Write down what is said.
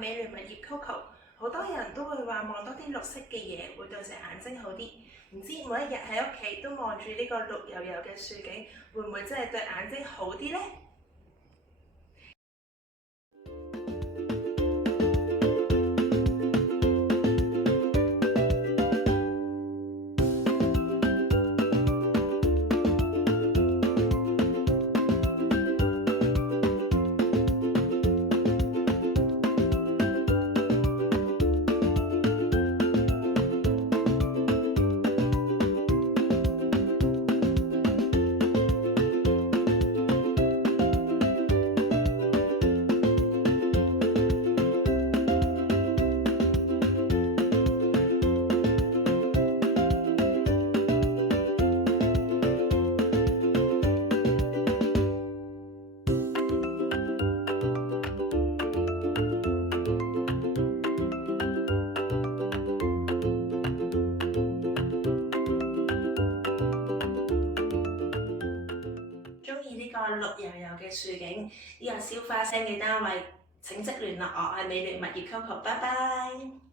美聯物業 Coco， 好多人都會話望多啲綠色嘅嘢會對隻眼睛好啲。唔知每一日喺屋企都望住呢個綠油油嘅樹景，會唔會真係對眼睛好啲呢？中意呢個綠油油嘅樹景，呢個燒花聲嘅單位，請即聯絡我，係美聯物業 Coco，拜拜。